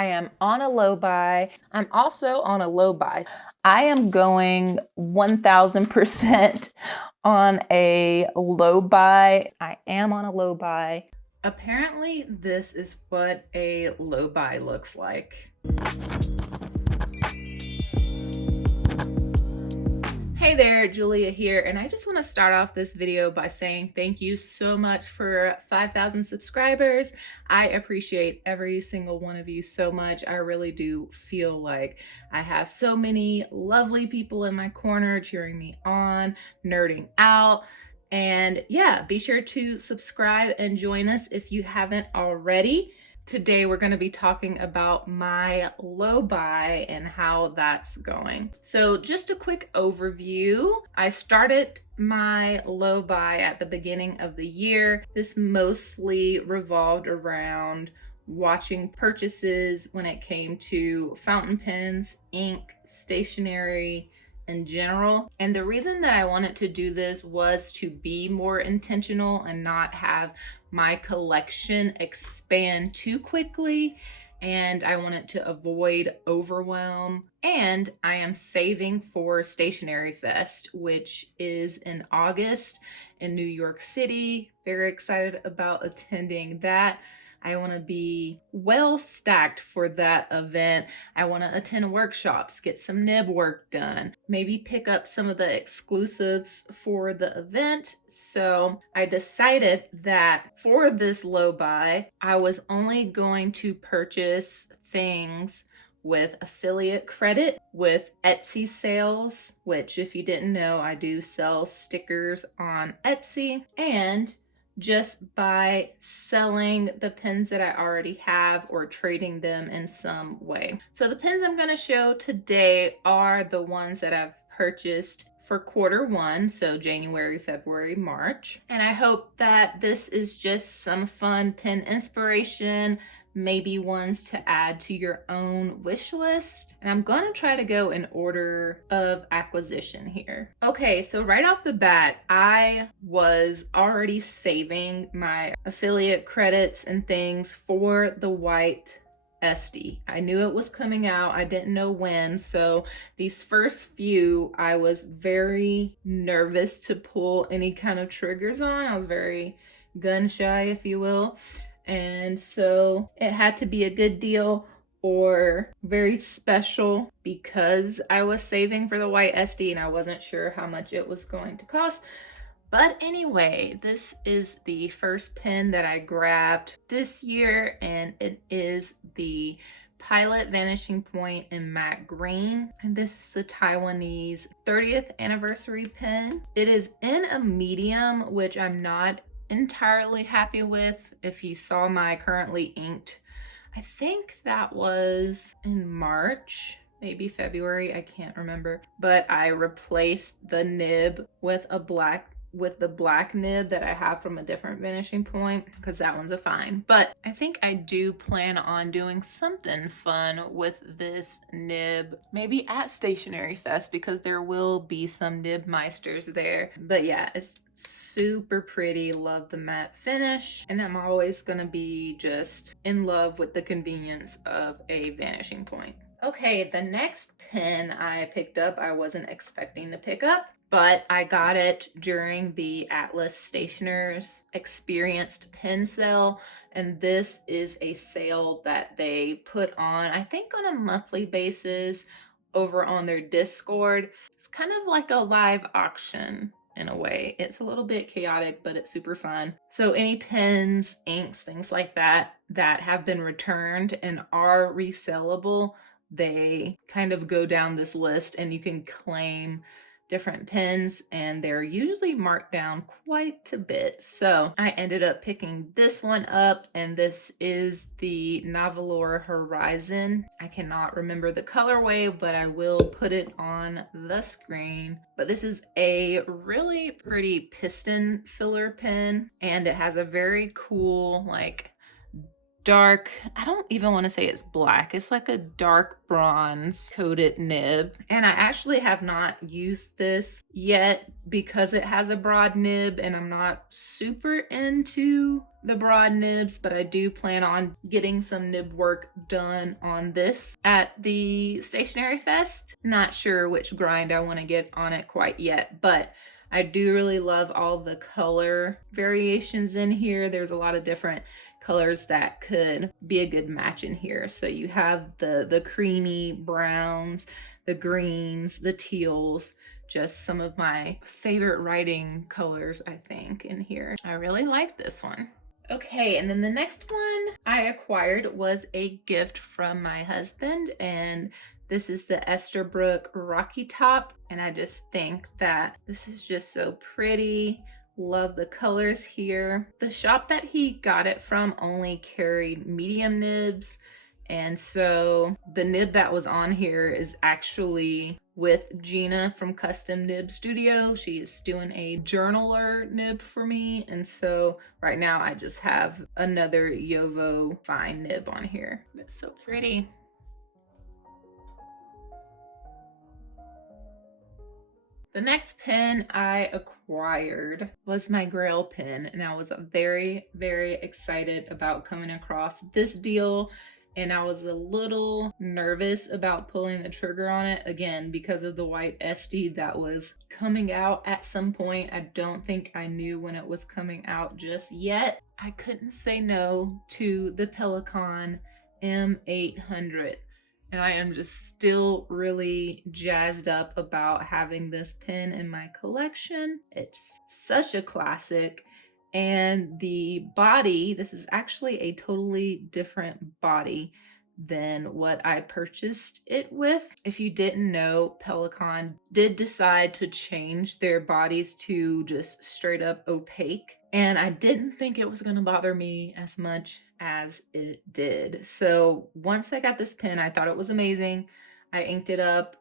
I am on a low buy. I'm also on a low buy. I am going 1000% on a low buy. I am on a low buy. Apparently, this is what a low buy looks like. Hey there, Julia here, and I just want to start off this video by saying thank you so much for 5,000 subscribers. I appreciate every single one of you so much. I really do feel like I have so many lovely people in my corner cheering me on, nerding out. And yeah, be sure to subscribe and join us if you haven't already. Today we're going to be talking about my low buy and how that's going. So just a quick overview. I started my low buy at the beginning of the year. This mostly revolved around watching purchases when it came to fountain pens, ink, stationery, in general. And the reason that I wanted to do this was to be more intentional and not have my collection expand too quickly. And I wanted to avoid overwhelm. And I am saving for Stationery Fest, which is in August in New York City. Very excited about attending that. I want to be well stacked for that event. I want to attend workshops, get some nib work done, maybe pick up some of the exclusives for the event. So I decided that for this low buy, I was only going to purchase things with affiliate credit, with Etsy sales, which if you didn't know, I do sell stickers on Etsy, and just by selling the pens that I already have or trading them in some way. So the pens I'm going to show today are the ones that I've purchased for Q1, so January, February, March. And I hope that this is just some fun pen inspiration, maybe ones to add to your own wish list. And I'm gonna try to go in order of acquisition here. Okay, so right off the bat, I was already saving my affiliate credits and things for the white Estie. I knew it was coming out. I didn't know when. So these first few, I was very nervous to pull any kind of triggers on. I was very gun shy, if you will. And so it had to be a good deal or very special because I was saving for the white Estie and I wasn't sure how much it was going to cost. But anyway, this is the first pen that I grabbed this year, and it is the Pilot Vanishing Point in matte green. And this is the Taiwanese 30th anniversary pen. It is in a medium, which I'm not entirely happy with. If you saw my currently inked, I think that was in March, maybe February, I can't remember, but I replaced the nib with the black nib that I have from a different Vanishing Point because that one's a fine. But I think I do plan on doing something fun with this nib, maybe at Stationery Fest, because there will be some nib meisters there. But yeah, it's super pretty. Love the matte finish, and I'm always gonna be just in love with the convenience of a Vanishing Point. Okay, the next pen I picked up, I wasn't expecting to pick up, but I got it during the Atlas Stationers Experienced Pen Sale. And this is a sale that they put on, I think on a monthly basis over on their Discord. It's kind of like a live auction in a way. It's a little bit chaotic, but it's super fun. So any pens, inks, things like that have been returned and are resellable, they kind of go down this list and you can claim different pens, and they're usually marked down quite a bit. So I ended up picking this one up, and this is the Nahvalur Horizon. I cannot remember the colorway, but I will put it on the screen. But this is a really pretty piston filler pen, and it has a very cool, like, dark, I don't even want to say it's black, it's like a dark bronze coated nib. And I actually have not used this yet because it has a broad nib and I'm not super into the broad nibs, but I do plan on getting some nib work done on this at the Stationery Fest. Not sure which grind I want to get on it quite yet, but I do really love all the color variations in here. There's a lot of different colors that could be a good match in here. So you have the creamy browns, the greens, the teals, just some of my favorite writing colors, I think, in here. I really like this one. Okay, and then the next one I acquired was a gift from my husband, and this is the Esterbrook Rocky Top, and I just think that this is just so pretty. Love the colors here. The shop that he got it from only carried medium nibs, and so the nib that was on here is actually with Gina from Custom Nib Studio. She's doing a journaler nib for me, and so right now I just have another Yovo fine nib on here. It's so pretty. The next pen I acquired was my Grail pen, and I was very, very excited about coming across this deal, and I was a little nervous about pulling the trigger on it, again, because of the white Estie that was coming out at some point. I don't think I knew when it was coming out just yet. I couldn't say no to the Pelikan M1000. And I am just still really jazzed up about having this pen in my collection. It's such a classic. And the body, this is actually a totally different body than what I purchased it with. If you didn't know, Pelikan did decide to change their bodies to just straight up opaque. And I didn't think it was gonna bother me as much as it did. So once I got this pen, I thought it was amazing. I inked it up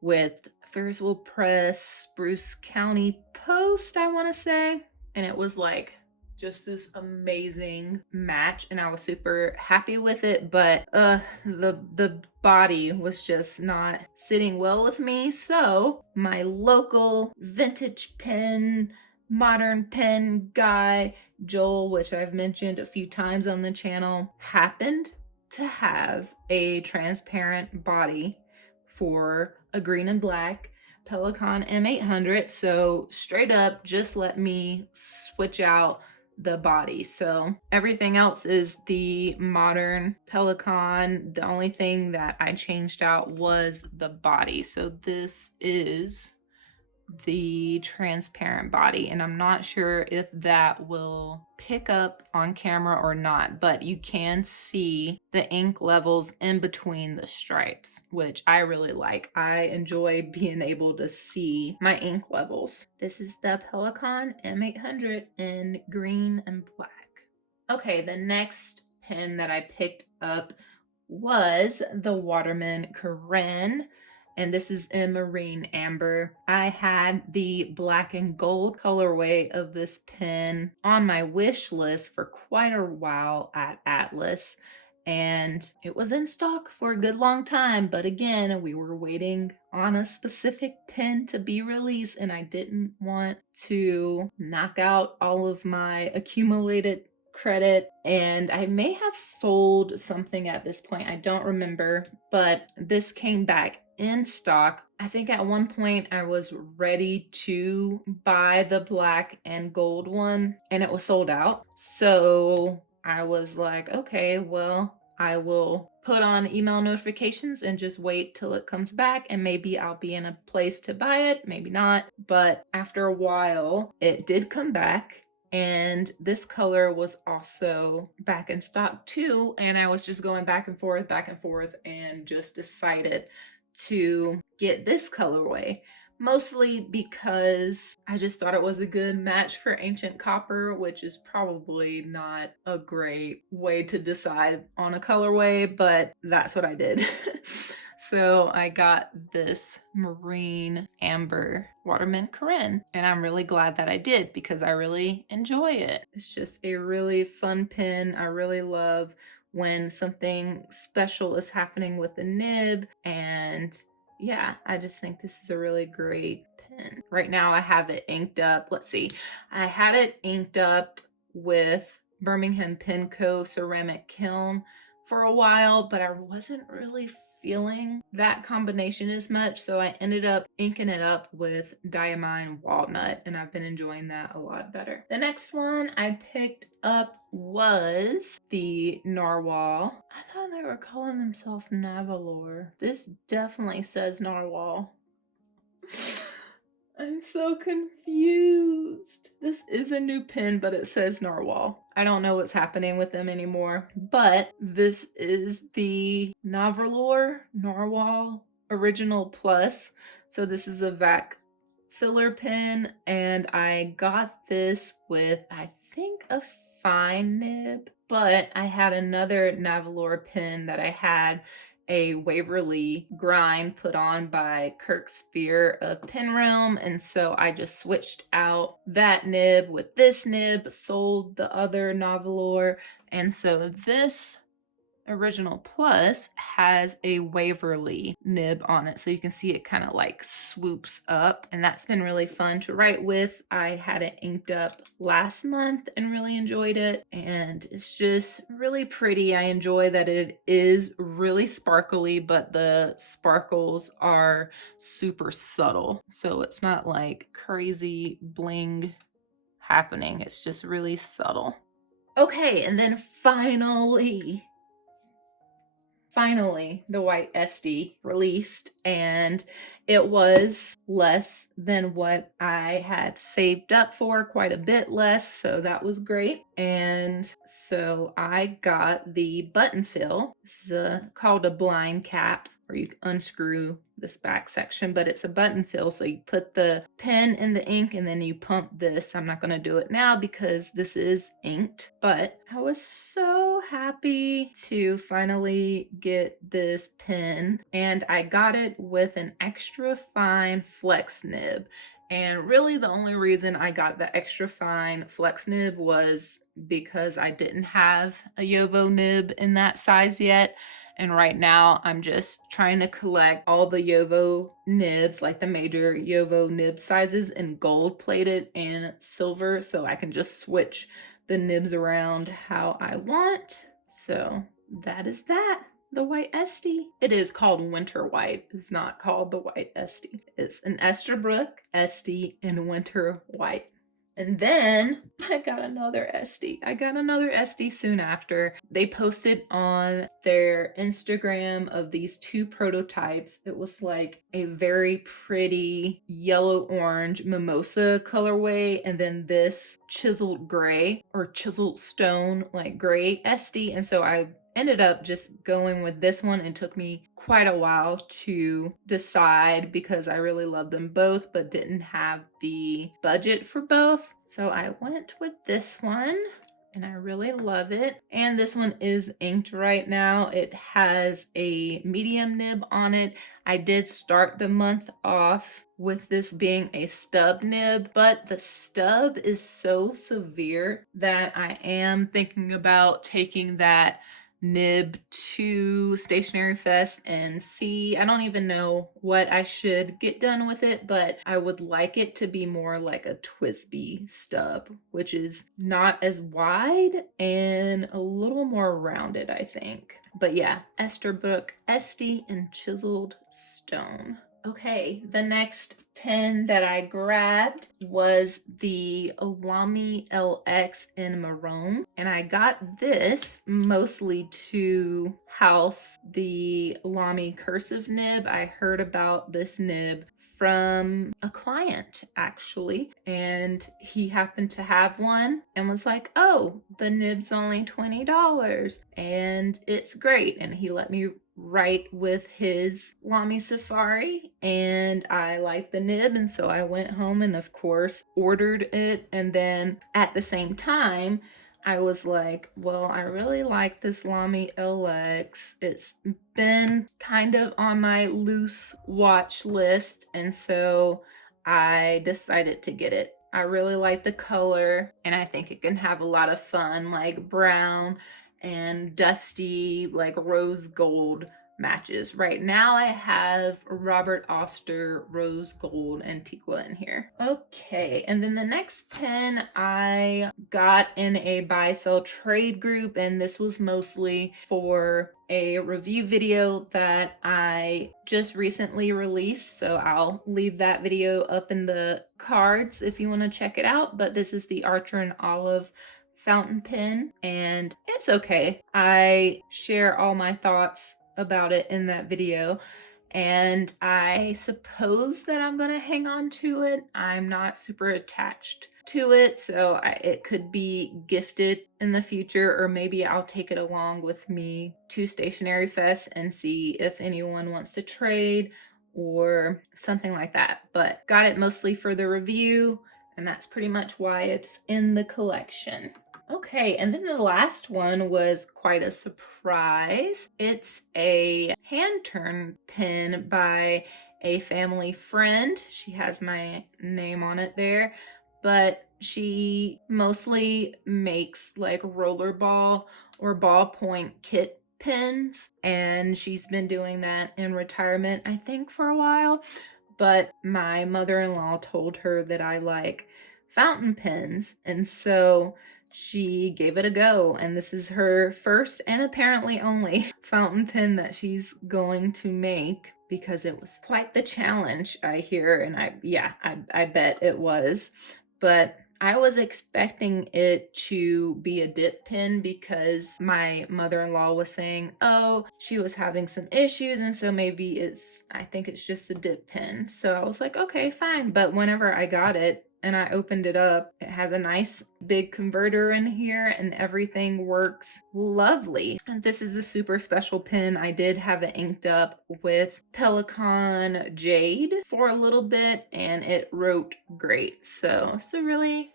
with Ferris Wheel Press, Spruce County Post, I wanna say. And it was like just this amazing match, and I was super happy with it, but the body was just not sitting well with me. So my local vintage pen, modern pen guy, Joel, which I've mentioned a few times on the channel, happened to have a transparent body for a green and black Pelikan M800. So straight up just let me switch out the body. So everything else is the modern Pelikan. The only thing that I changed out was the body. So this is the transparent body, and I'm not sure if that will pick up on camera or not, but you can see the ink levels in between the stripes, which I really like. I enjoy being able to see my ink levels. This is the Pelikan M800 in green and black. Okay, the next pen that I picked up was the Waterman Marron, and this is in marine amber. I had the black and gold colorway of this pen on my wish list for quite a while at Atlas, and it was in stock for a good long time, but again, we were waiting on a specific pen to be released, and I didn't want to knock out all of my accumulated credit, and I may have sold something at this point, I don't remember, but this came back in stock. I think at one point I was ready to buy the black and gold one, and it was sold out. So I was like, okay, well, I will put on email notifications and just wait till it comes back, and maybe I'll be in a place to buy it, maybe not. But after a while, it did come back, and this color was also back in stock too. And I was just going back and forth, and just decided to get this colorway, mostly because I just thought it was a good match for Ancient Copper, which is probably not a great way to decide on a colorway, but that's what I did. So I got this marine amber Waterman Marron, and I'm really glad that I did because I really enjoy it. It's just a really fun pen. I really love when something special is happening with the nib, and yeah, I just think this is a really great pen. Right now I have it inked up. Let's see. I had it inked up with Birmingham Penco ceramic kiln for a while, but I wasn't really feeling that combination as much, so I ended up inking it up with Diamine Walnut, and I've been enjoying that a lot better. The next one I picked up was the Narwhal. I thought they were calling themselves Nahvalur. This definitely says Narwhal. I'm so confused. This is a new pin, but it says Narwhal. I don't know what's happening with them anymore, but this is the Nahvalur Narwhal Original Plus. So this is a vac filler pin, and I got this with, I think, a fine nib, but I had another Nahvalur pin that I had a Waverly grind put on by Kirk Spear of Pin Realm, and so I just switched out that nib with this nib, sold the other Nahvalur, and so this Original Plus has a Waverly nib on it, so you can see it kind of like swoops up, and that's been really fun to write with. I had it inked up last month and really enjoyed it, and it's just really pretty. I enjoy that it is really sparkly, but the sparkles are super subtle, so it's not like crazy bling happening. It's just really subtle. Okay, and then finally, the white Estie released, and it was less than what I had saved up for, quite a bit less, so that was great. And so I got the button fill. This is called a blind cap, where you unscrew this back section, but it's a button fill, so you put the pen in the ink and then you pump this. I'm not going to do it now because this is inked, but I was so happy to finally get this pen, and I got it with an extra fine flex nib. And really the only reason I got the extra fine flex nib was because I didn't have a Yovo nib in that size yet. And right now I'm just trying to collect all the Yovo nibs, like the major Yovo nib sizes, in gold plated and silver, so I can just switch the nibs around how I want. So that is that. The white Estie. It is called Winter White. It's not called the white Estie. It's an Esterbrook Estie in Winter White. And then I got another Estie. I got another Estie soon after. They posted on their Instagram of these two prototypes. It was like a very pretty yellow-orange mimosa colorway, and then this chiseled gray or chiseled stone, like gray Estie. And so I ended up just going with this one. It took me quite a while to decide because I really love them both, but didn't have the budget for both. So I went with this one, and I really love it. And this one is inked right now. It has a medium nib on it. I did start the month off with this being a stub nib, but the stub is so severe that I am thinking about taking that nib to Stationery Fest and see. I don't even know what I should get done with it, but I would like it to be more like a Twisby stub, which is not as wide and a little more rounded, I think. But yeah, Esterbrook Estie and Chiseled Stone. Okay, the next pen that I grabbed was the LAMY LX in Marron, and I got this mostly to house the LAMY cursive nib. I heard about this nib from a client actually, and he happened to have one and was like, oh, the nib's only $20 and it's great, and he let me write with his LAMY Safari, and I liked the nib, and so I went home and of course ordered it. And then at the same time I was like, well, I really like this LAMY LX. It's been kind of on my loose watch list, and so I decided to get it. I really like the color, and I think it can have a lot of fun, like brown and dusty, like rose gold matches. Right now I have Robert Oster Rose Gold Antiqua in here. Okay, and then the next pen I got in a buy sell trade group, and this was mostly for a review video that I just recently released, so I'll leave that video up in the cards if you want to check it out. But this is the Archer and Olive fountain pen, and it's okay. I share all my thoughts about it in that video, and I suppose that I'm gonna hang on to it. I'm not super attached to it, so it could be gifted in the future, or maybe I'll take it along with me to Stationery Fest and see if anyone wants to trade or something like that. But got it mostly for the review, and that's pretty much why it's in the collection. Okay, and then the last one was quite a surprise. It's a hand-turn pen by a family friend. She has my name on it there, but she mostly makes like rollerball or ballpoint kit pens, and she's been doing that in retirement, I think, for a while. But my mother-in-law told her that I like fountain pens, and so she gave it a go, and this is her first and apparently only fountain pen that she's going to make, because it was quite the challenge, I hear, and I bet it was. But I was expecting it to be a dip pen because my mother-in-law was saying, oh, she was having some issues, and so maybe I think it's just a dip pen. So I was like, okay, fine. But whenever I got it and I opened it up, it has a nice big converter in here and everything works lovely. And this is a super special pen. I did have it inked up with Pelikan Jade for a little bit, and it wrote great. So it's a really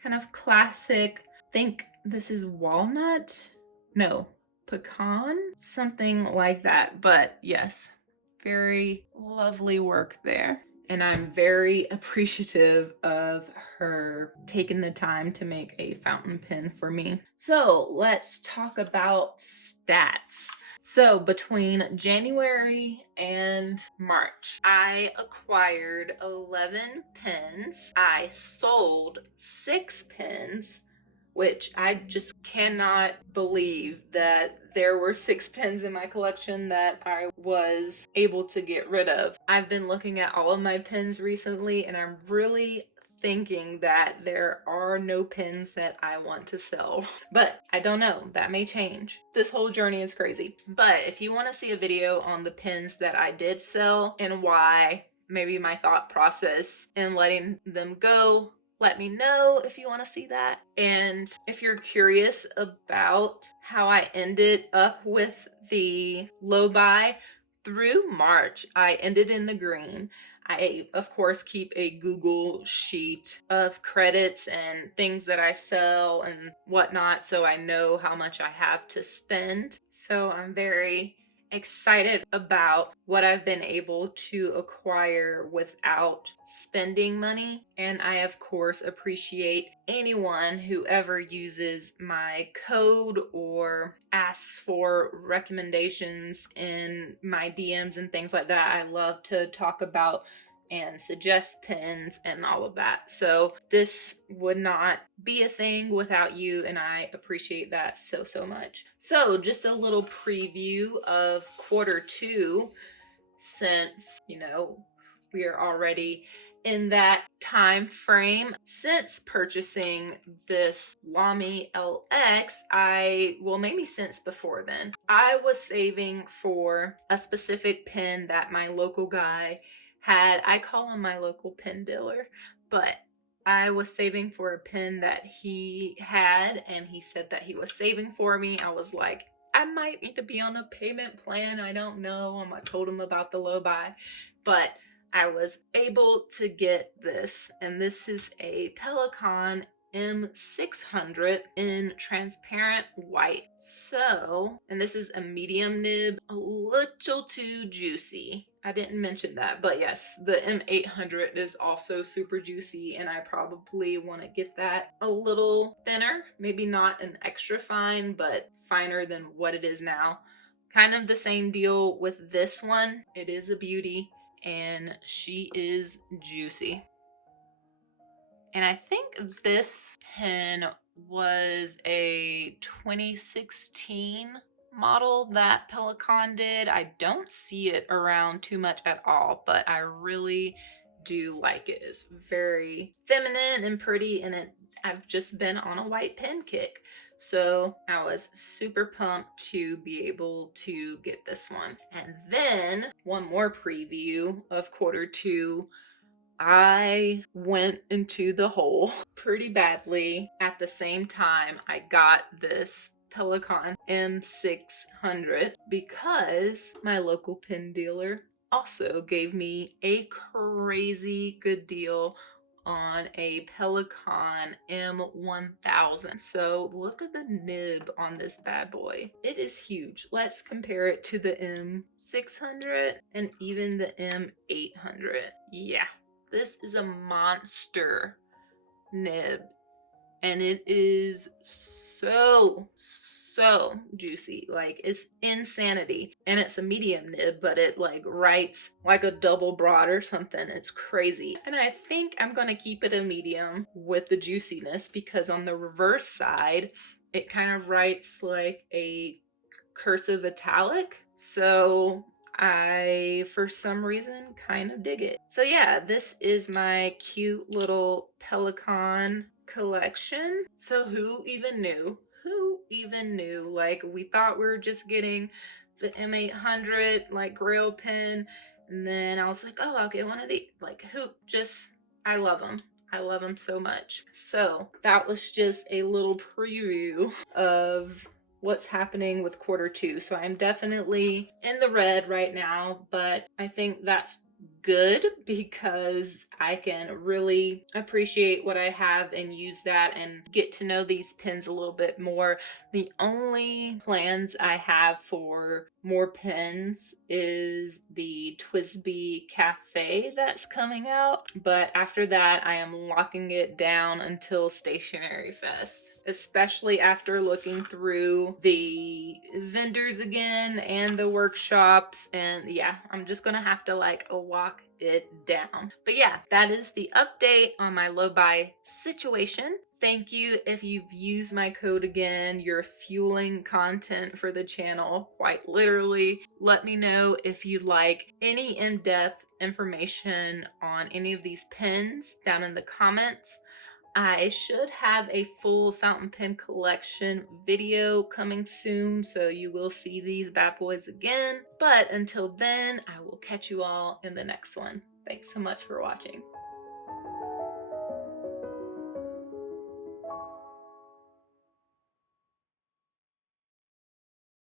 kind of classic, I think this is walnut? No, pecan? Something like that. But yes, very lovely work there. And I'm very appreciative of her taking the time to make a fountain pen for me. So let's talk about stats. So between January and March, I acquired 11 pens. I sold 6 pens, which I just cannot believe that there were 6 pens in my collection that I was able to get rid of. I've been looking at all of my pens recently, and I'm really thinking that there are no pens that I want to sell. But I don't know, that may change. This whole journey is crazy. But if you want to see a video on the pens that I did sell and why, maybe my thought process in letting them go, let me know if you want to see that. And if you're curious about how I ended up with the low buy, through March, I ended in the green. I, of course, keep a Google sheet of credits and things that I sell and whatnot, so I know how much I have to spend. So I'm very excited about what I've been able to acquire without spending money. And I, of course, appreciate anyone who ever uses my code or asks for recommendations in my DMs and things like that. I love to talk about and suggest pens and all of that. So this would not be a thing without you, and I appreciate that so much. So just a little preview of Q2, since, you know, we are already in that time frame. Since purchasing this LAMY LX, maybe since before then, I was saving for a specific pen that my local guy had. I call him my local pen dealer, but I was saving for a pen that he had, and he said that he was saving for me. I was like, I might need to be on a payment plan. I don't know. I told him about the low buy, but I was able to get this, and this is a Pelikan M1000 in transparent white. So, and this is a medium nib, a little too juicy. I didn't mention that, but yes, the M800 is also super juicy, and I probably want to get that a little thinner, maybe not an extra fine, but finer than what it is now, Kind of the same deal with this one. It is a beauty and she is juicy. And I think this pen was a 2016 model that Pelikan did. I don't see it around too much at all, but I really do like it. It's very feminine and pretty, and I've just been on a white pen kick. So I was super pumped to be able to get this one. And then one more preview of Q2. I went into the hole pretty badly. At the same time, I got this Pelikan M600 because my local pen dealer also gave me a crazy good deal on a Pelikan M1000. So look at the nib on this bad boy. It is huge. Let's compare it to the M600 and even the M800. Yeah. This is a monster nib, and it is so juicy. Like, it's insanity. And it's a medium nib, but it like writes like a double broad or something. It's crazy. And I think I'm gonna keep it a medium with the juiciness, because on the reverse side it kind of writes like a cursive italic. So I, for some reason, kind of dig it. So yeah, this is my cute little Pelikan collection. So who even knew? Who even knew? Like, we thought we were just getting the M800 like grail pen, and then I was like, oh, I'll get one of these. Like, who? Just, I love them. I love them so much. So that was just a little preview of what's happening with Q2. So I'm definitely in the red right now, but I think that's good because I can really appreciate what I have and use that and get to know these pens a little bit more. The only plans I have for more pens is the TWSBI Cafe that's coming out, but after that I am locking it down until Stationery Fest, especially after looking through the vendors again and the workshops. And yeah, I'm just gonna have to like lock it down. But yeah, that is the update on my low buy situation. Thank you if you've used my code again. You're fueling content for the channel, quite literally. Let me know if you'd like any in-depth information on any of these pens down in the comments. I should have a full fountain pen collection video coming soon, so you will see these bad boys again. But until then, I will catch you all in the next one. Thanks so much for watching.